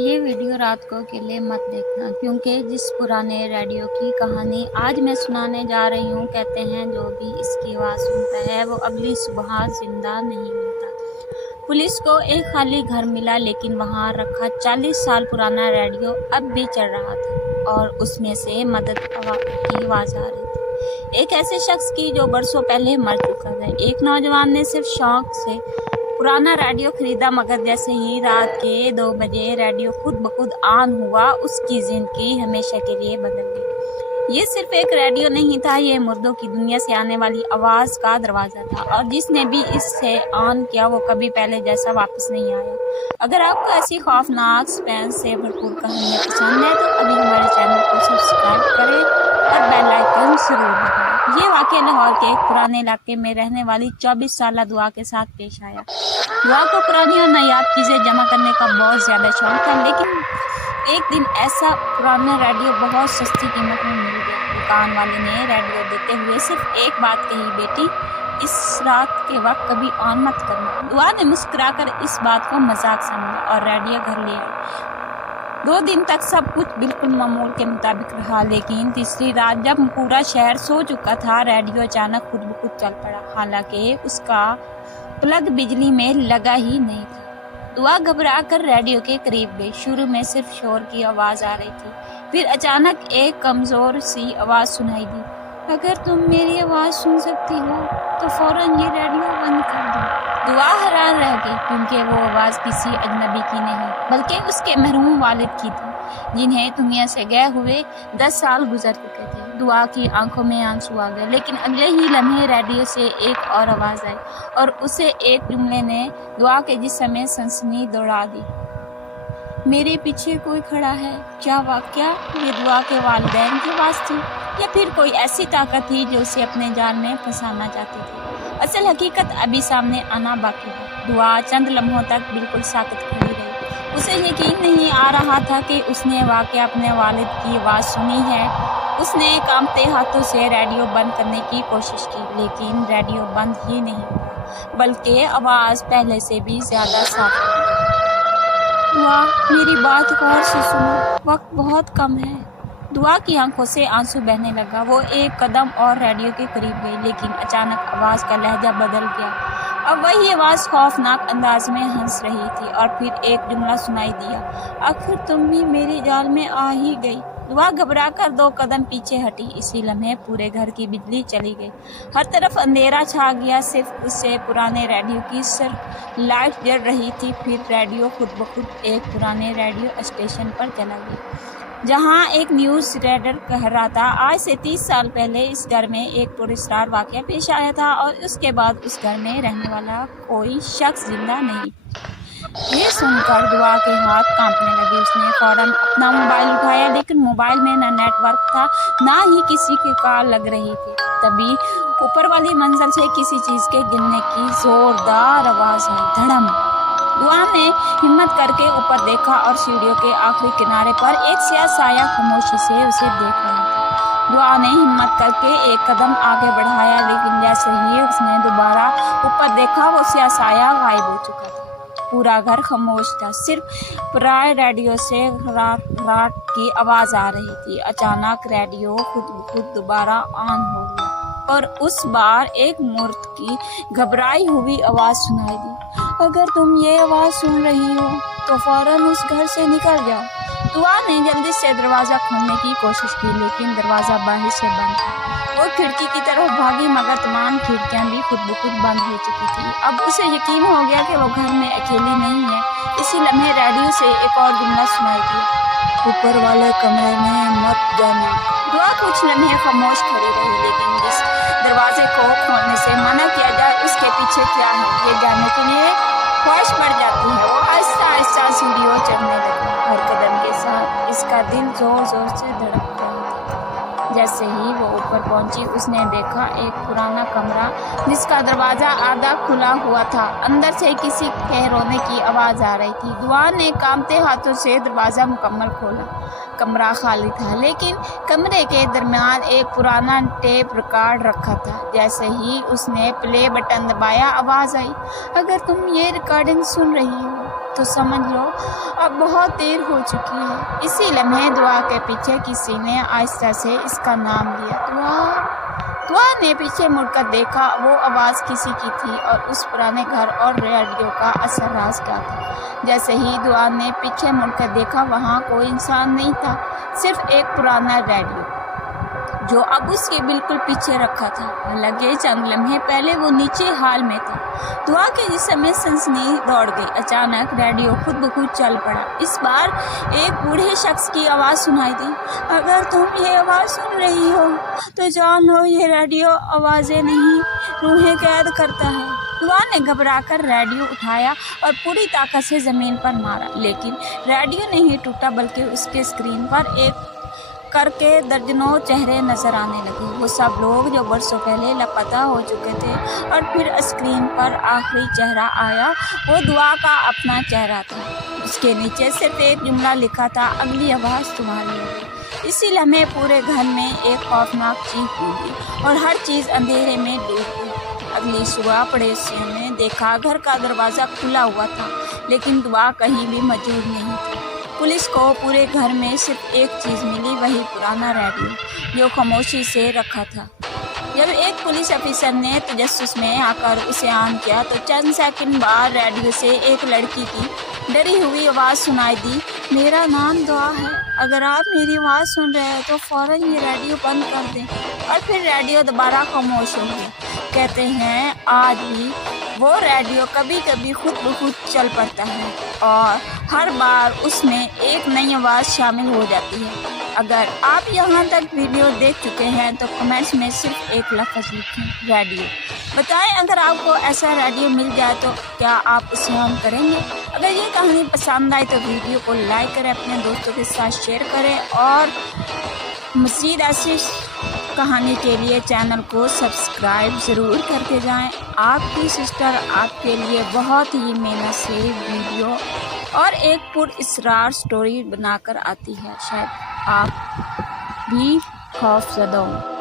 ये वीडियो रात को अकेले मत देखना, क्योंकि जिस पुराने रेडियो की कहानी आज मैं सुनाने जा रही हूँ, कहते हैं जो भी इसकी आवाज़ सुनता है वो अगली सुबह जिंदा नहीं मिलता। पुलिस को एक खाली घर मिला, लेकिन वहाँ रखा 40 साल पुराना रेडियो अब भी चल रहा था और उसमें से मदद की आवाज़ आ रही थी। एक ऐसे शख्स की जो बरसों पहले मर चुका था। एक नौजवान ने सिर्फ शौक से पुराना रेडियो खरीदा, मगर जैसे ही रात के 2 बजे रेडियो खुद ब खुद ऑन हुआ, उसकी जिंदगी हमेशा के लिए बदल गई। ये सिर्फ एक रेडियो नहीं था, ये मुर्दों की दुनिया से आने वाली आवाज़ का दरवाज़ा था, और जिसने भी इससे ऑन किया वो कभी पहले जैसा वापस नहीं आया। अगर आपको ऐसी खौफनाक सस्पेंस से भरपूर कहानियाँ पसंद है तो अभी हमारे चैनल को सब्सक्राइब करें और बेल आइकन जरूर दबाएं। ये वाक़या लाहौर के एक पुराने इलाके में रहने वाली 24 साला दुआ के साथ पेश आया। दुआ को पुरानी और नायाब चीज़ें जमा करने का बहुत ज़्यादा शौक था, लेकिन एक दिन ऐसा पुराना रेडियो बहुत सस्ती कीमत में मिल गया। दुकान वाले ने रेडियो देते हुए सिर्फ एक बात कही, बेटी इस रात के वक्त कभी ऑन मत करना। दुआ ने मुस्कुराकर इस बात को मजाक समझा और रेडियो घर ले आई। 2 दिन तक सब कुछ बिल्कुल मामूल के मुताबिक रहा, लेकिन तीसरी रात जब पूरा शहर सो चुका था, रेडियो अचानक खुद ब खुद चल पड़ा। हालांकि उसका प्लग बिजली में लगा ही नहीं था। दुआ घबरा कर रेडियो के करीब गई। शुरू में सिर्फ शोर की आवाज़ आ रही थी, फिर अचानक एक कमज़ोर सी आवाज़ सुनाई दी, अगर तुम मेरी आवाज़ सुन सकती हो तो फौरन ये रेडियो बंद कर दो। दुआ हैरान रह गई, क्योंकि वो आवाज़ किसी अजनबी की नहीं बल्कि उसके मरहूम वालिद की थी, जिन्हें दुनिया से गए हुए 10 साल गुजर चुके थे। दुआ की आंखों में आंसू आ गए, लेकिन अगले ही लम्हे रेडियो से एक और आवाज़ आई और उसे एक जुमले ने दुआ के जिस्म में सनसनी दौड़ा दी, मेरे पीछे कोई खड़ा है। क्या वाकया ये दुआ के वालिदैन की आवाज़ थी या फिर कोई ऐसी ताकत थी जो उसे अपने जाल में फंसाना चाहती थी? असल हकीकत अभी सामने आना बाकी है। दुआ चंद लम्हों तक बिल्कुल साकत खड़ी रही। उसे यकीन नहीं आ रहा था कि उसने वाकई अपने वालिद की आवाज़ सुनी है। उसने कांपते हाथों से रेडियो बंद करने की कोशिश की, लेकिन रेडियो बंद ही नहीं हुआ, बल्कि आवाज़ पहले से भी ज़्यादा साफ हो गई। दुआ मेरी बात गौर से सुनो, वक्त बहुत कम है। दुआ की आंखों से आंसू बहने लगा। वो एक कदम और रेडियो के करीब गई, लेकिन अचानक आवाज़ का लहजा बदल गया। अब वही आवाज़ खौफनाक अंदाज में हंस रही थी और फिर एक जुमला सुनाई दिया, आखिर तुम भी मेरे जाल में आ ही गई। दुआ घबरा कर 2 कदम पीछे हटी। इसी लम्हे पूरे घर की बिजली चली गई। हर तरफ अंधेरा छा गया, सिर्फ उससे पुराने रेडियो की सिर्फ लाइट जल रही थी। फिर रेडियो खुद ब खुद एक पुराने रेडियो स्टेशन पर चला गया, जहाँ एक न्यूज़ रीडर कह रहा था, आज से 30 साल पहले इस घर में एक पुरस्कार वाक़या पेश आया था और उसके बाद उस घर में रहने वाला कोई शख्स जिंदा नहीं। ये सुनकर दुआ के हाथ कांपने लगे। उसने फौरन अपना मोबाइल उठाया, लेकिन मोबाइल में ना नेटवर्क था, ना ही किसी की कॉल लग रही थी। तभी ऊपर वाली मंजिल से किसी चीज़ के गिरने की जोरदार आवाज़ आई, धड़म। दुआ ने हिम्मत करके ऊपर देखा और सीढ़ियों के आखिरी किनारे पर एक स्याह साया खामोशी से उसे देख रहा था। दुआ ने हिम्मत करके एक कदम आगे बढ़ाया, लेकिन जैसे ही उसने दोबारा ऊपर देखा, वो स्याह साया गायब हो चुका था। पूरा घर खामोश था, सिर्फ पुराने रेडियो से रात की आवाज़ आ रही थी। अचानक रेडियो खुद ब खुद दोबारा ऑन हो गया और उस बार एक मुर्द की घबराई हुई आवाज़ सुनाई दी, अगर तुम ये आवाज़ सुन रही हो तो फौरन उस घर से निकल जाओ। दुआ ने जल्दी से दरवाज़ा खोलने की कोशिश की, लेकिन दरवाज़ा बाहर से बंद था। वो खिड़की की तरफ भागी, मगर तमाम खिड़कियाँ भी खुद ब खुद बंद हो चुकी थी। अब उसे यकीन हो गया कि वो घर में अकेली नहीं है। इसी लम्हे रेडियो से एक और जुमला सुनाई दिया, ऊपर वाले कमरे में मत जाना। दुआ कुछ लम्हे खामोश खड़ी रही, लेकिन जिस दरवाजे को खोलने से मना किया जाए उसके पीछे क्या है, ये जानने के लिए ख्वाहिश बढ़ जाती है। वो आहिस्ता आहिस्ता सीढ़ियों चढ़ने लगी। हर कदम के साथ इसका दिल जोर जोर से धड़क रहा था। जैसे ही वो ऊपर पहुंची, उसने देखा एक पुराना कमरा जिसका दरवाज़ा आधा खुला हुआ था। अंदर से किसी के रोने की आवाज़ आ रही थी। दुआ ने कांपते हाथों से दरवाज़ा मुकम्मल खोला। कमरा खाली था, लेकिन कमरे के दरमियान एक पुराना टेप रिकॉर्ड रखा था। जैसे ही उसने प्ले बटन दबाया, आवाज़ आई, अगर तुम ये रिकॉर्डिंग सुन रही हो तो समझ लो अब बहुत देर हो चुकी है। इसी लम्हे दुआ के पीछे किसी ने आहिस्ता से इसका नाम लिया, दुआ ने पीछे मुड़कर देखा। वो आवाज़ किसी की थी और उस पुराने घर और रेडियो का असर राज क्या था। जैसे ही दुआ ने पीछे मुड़कर देखा, वहाँ कोई इंसान नहीं था, सिर्फ एक पुराना रेडियो जो अब उसके बिल्कुल पीछे रखा था। हालांकि चंद लम्हे पहले वो नीचे हाल में था। दुआ के जिस्म में सनसनी दौड़ गई। अचानक रेडियो खुद ब खुद चल पड़ा। इस बार एक बूढ़े शख्स की आवाज़ सुनाई दी, अगर तुम ये आवाज़ सुन रही हो तो जान लो ये रेडियो आवाज़ें नहीं, रूहें कैद करता है। दुआ ने घबराकर रेडियो उठाया और पूरी ताकत से ज़मीन पर मारा, लेकिन रेडियो नहीं टूटा, बल्कि उसके स्क्रीन पर एक करके दर्जनों चेहरे नजर आने लगे। वो सब लोग जो बरसों पहले लापता हो चुके थे। और फिर स्क्रीन पर आखिरी चेहरा आया, वो दुआ का अपना चेहरा था। उसके नीचे सिर्फ एक जुमला लिखा था, अगली आवाज़ तुम्हारी होगी। इसी लम्हे पूरे घर में एक खौफनाक चीख गूंजी और हर चीज़ अंधेरे में डूब गई। अगली सुबह पड़ोसियों ने देखा घर का दरवाज़ा खुला हुआ था, लेकिन दुआ कहीं भी मौजूद नहीं थी। पुलिस को पूरे घर में सिर्फ एक चीज़ मिली, वही पुराना रेडियो जो खामोशी से रखा था। जब एक पुलिस अफसर ने तजस्सुस में आकर उसे ऑन किया तो चंद सेकंड बाद रेडियो से एक लड़की की डरी हुई आवाज़ सुनाई दी, मेरा नाम दुआ है, अगर आप मेरी आवाज़ सुन रहे हैं तो फ़ौरन ये रेडियो बंद कर दें। और फिर रेडियो दोबारा खामोश हो गया। कहते हैं आज भी वो रेडियो कभी कभी खुद ब खुद चल पड़ता है और हर बार उसमें एक नई आवाज़ शामिल हो जाती है। अगर आप यहाँ तक वीडियो देख चुके हैं तो कमेंट्स में सिर्फ एक लफ्ज़ लिखें, रेडियो। बताएं अगर आपको ऐसा रेडियो मिल जाए तो क्या आप उसे ऑन करेंगे। अगर ये कहानी पसंद आए तो वीडियो को लाइक करें, अपने दोस्तों के साथ शेयर करें और मज़ीद ऐसी कहानी के लिए चैनल को सब्सक्राइब ज़रूर करके जाएं। आपकी सिस्टर आपके लिए बहुत ही मेहनत से वीडियो और एक पुरअसरार स्टोरी बनाकर आती है। शायद आप भी खौफज़दा हो।